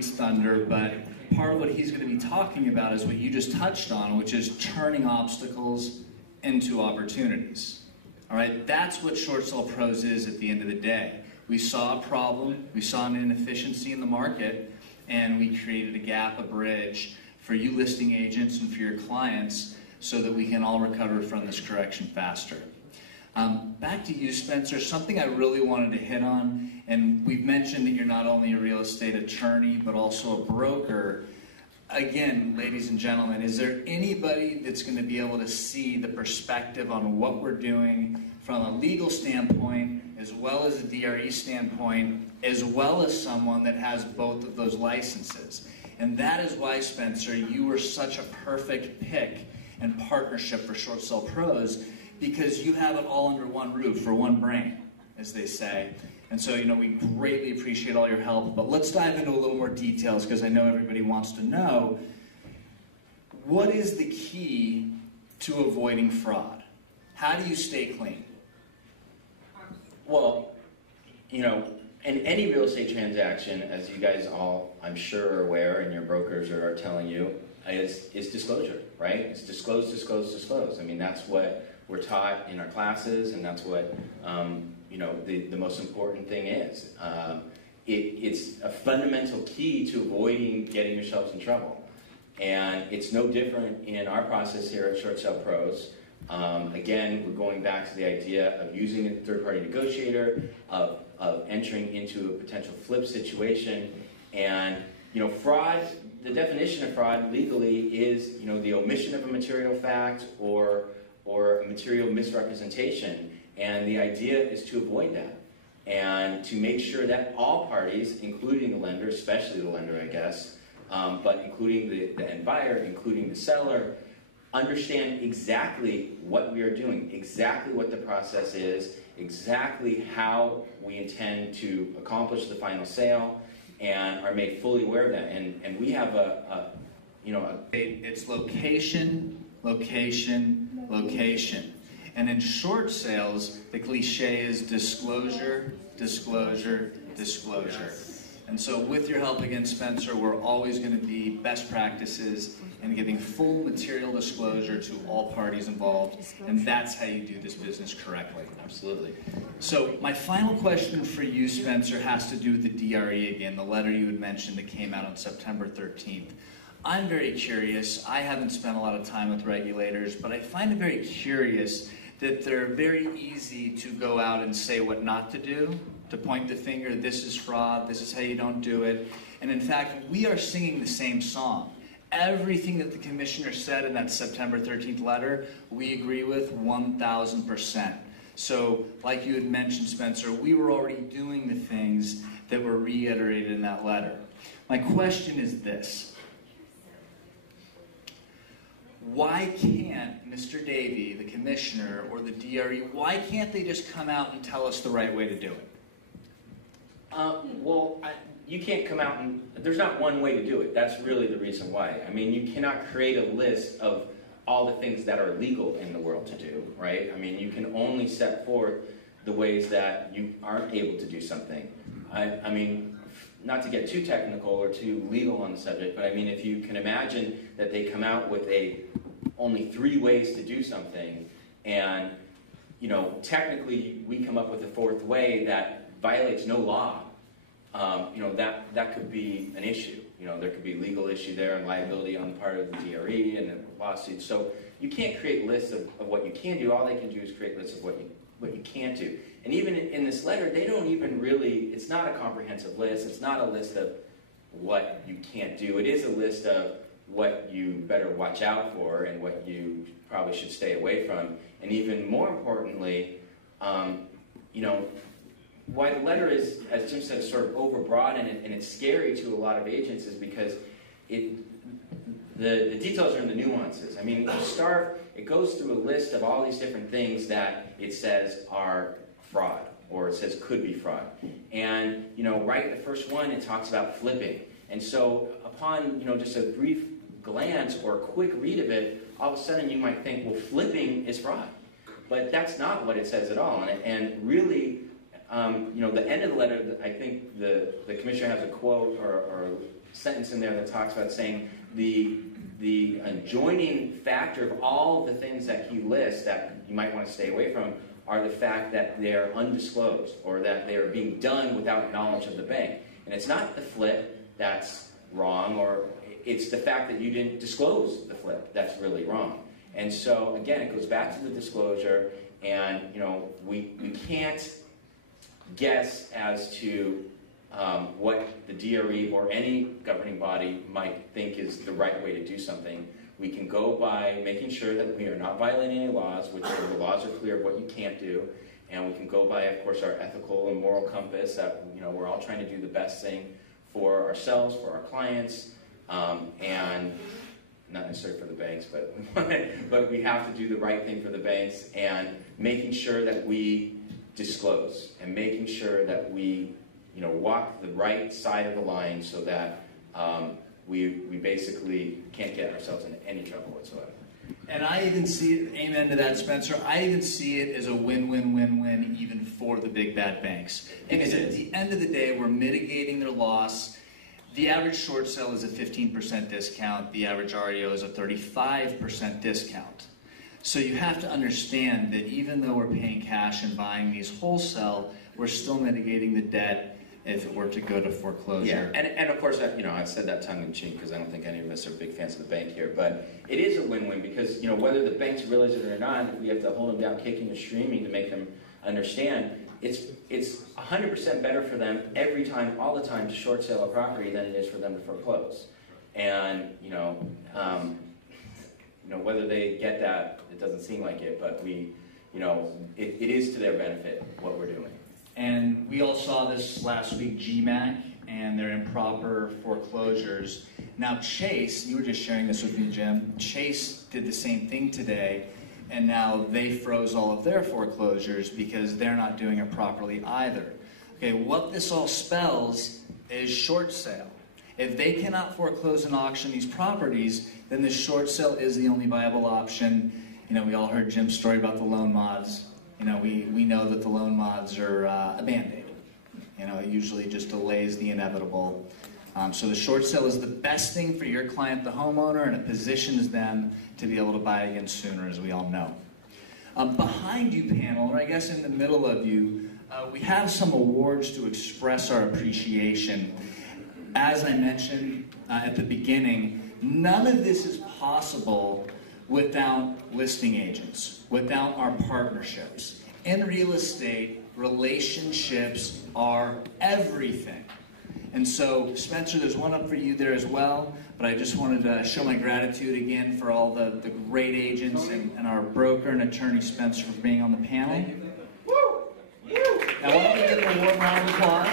Reed's thunder, but part of what he's going to be talking about is what you just touched on, which is turning obstacles into opportunities. All right, that's what Short Sale Pros is at the end of the day. We saw a problem, we saw an inefficiency in the market, and we created a gap, a bridge for you listing agents and for your clients so that we can all recover from this correction faster. Back to you, Spencer, something I really wanted to hit on, and we've mentioned that you're not only a real estate attorney, but also a broker. Again, ladies and gentlemen, is there anybody that's going to be able to see the perspective on what we're doing from a legal standpoint, as well as a DRE standpoint, as well as someone that has both of those licenses? And that is why, Spencer, you were such a perfect pick and partnership for Short Sale Pros, because you have it all under one roof, or one brain, as they say. And so, we greatly appreciate all your help, but let's dive into a little more details, because I know everybody wants to know, what is the key to avoiding fraud? How do you stay clean? Well, in any real estate transaction, as you guys all, I'm sure, are aware, and your brokers are telling you, is disclosure, right? It's disclose, disclose, disclose. I mean, that's what we're taught in our classes, and that's what the most important thing is. It's a fundamental key to avoiding getting yourselves in trouble. And it's no different in our process here at Short Sale Pros. Again, we're going back to the idea of using a third-party negotiator, of entering into a potential flip situation. And, fraud, the definition of fraud legally is, the omission of a material fact or a material misrepresentation. And the idea is to avoid that and to make sure that all parties, including the lender, especially the lender, I guess, but including the end buyer, including the seller, understand exactly what we are doing, exactly what the process is, exactly how we intend to accomplish the final sale, and are made fully aware of that. And we have It's location, location, location. And in short sales, the cliche is disclosure, disclosure, disclosure. And so with your help again, Spencer, we're always going to be best practices and giving full material disclosure to all parties involved. And that's how you do this business correctly. Absolutely. So my final question for you, Spencer, has to do with the DRE again, the letter you had mentioned that came out on September 13th. I'm very curious. I haven't spent a lot of time with regulators, but I find it very curious that they're very easy to go out and say what not to do, to point the finger, this is fraud, this is how you don't do it. And in fact, we are singing the same song. Everything that the commissioner said in that September 13th letter, we agree with 1,000%. So, like you had mentioned, Spencer, we were already doing the things that were reiterated in that letter. My question is this. Why can't Mr. Davey, the commissioner, or the DRE, why can't they just come out and tell us the right way to do it? You can't come out and, there's not one way to do it. That's really the reason why. I mean, you cannot create a list of all the things that are legal in the world to do, right? I mean, you can only set forth the ways that you aren't able to do something. I mean, not to get too technical or too legal on the subject, but I mean, if you can imagine that they come out with only 3 ways to do something, and technically we come up with a 4th way that violates no law, that could be an issue. There could be a legal issue there and liability on the part of the DRE and the lawsuit. So you can't create lists of what you can do. All they can do is create lists of what you can't do. And even in this letter, they don't even really, it's not a comprehensive list. It's not a list of what you can't do. It is a list of what you better watch out for and what you probably should stay away from. And even more importantly, why the letter is, as Jim said, sort of overbroad and it's scary to a lot of agents is because the details are in the nuances. I mean, it goes through a list of all these different things that it says are fraud, or it says could be fraud. And, right, the first one, it talks about flipping. And so upon, just a brief glance or a quick read of it, all of a sudden you might think, well, flipping is fraud. But that's not what it says at all. And really, the end of the letter, I think the commissioner has a quote or sentence in there that talks about saying the adjoining factor of all the things that he lists that you might want to stay away from are the fact that they're undisclosed or that they're being done without knowledge of the bank. And it's not the flip that's wrong, or it's the fact that you didn't disclose the flip that's really wrong. And so, again, it goes back to the disclosure, and we can't guess as to what the DRE or any governing body might think is the right way to do something. We can go by making sure that we are not violating any laws, which the laws are clear of what you can't do, and we can go by, of course, our ethical and moral compass that we're all trying to do the best thing for ourselves, for our clients, and not necessarily for the banks, but we have to do the right thing for the banks, and making sure that we disclose and making sure that we walk the right side of the line so that we basically can't get ourselves into any trouble whatsoever. And I even see it, amen to that, Spencer, I even see it as a win-win-win-win even for the big bad banks. Because at the end of the day, we're mitigating their loss. The average short sale is a 15% discount. The average REO is a 35% discount. So you have to understand that even though we're paying cash and buying these wholesale, we're still mitigating the debt if it were to go to foreclosure. Yeah, and of course, I've said that tongue-in-cheek because I don't think any of us are big fans of the bank here, but it is a win-win because, whether the banks realize it or not, if we have to hold them down kicking and screaming to make them understand, it's 100% better for them every time, all the time, to short sale a property than it is for them to foreclose. And, whether they get that, it doesn't seem like it, but it is to their benefit what we're doing. And we all saw this last week, GMAC and their improper foreclosures. Now Chase, you were just sharing this with me, Jim, Chase did the same thing today, and now they froze all of their foreclosures because they're not doing it properly either. Okay, what this all spells is short sale. If they cannot foreclose and auction these properties, then the short sale is the only viable option. We all heard Jim's story about the loan mods. We know that the loan mods are a Band-Aid. It usually just delays the inevitable. So the short sale is the best thing for your client, the homeowner, and it positions them to be able to buy again sooner, as we all know. Behind you, panel, or I guess in the middle of you, we have some awards to express our appreciation. As I mentioned at the beginning, none of this is possible without listing agents, without our partnerships. In real estate, relationships are everything. And so, Spencer, there's one up for you there as well, but I just wanted to show my gratitude again for all the great agents and our broker and attorney, Spencer, for being on the panel. Now, why don't we give him a warm round of applause?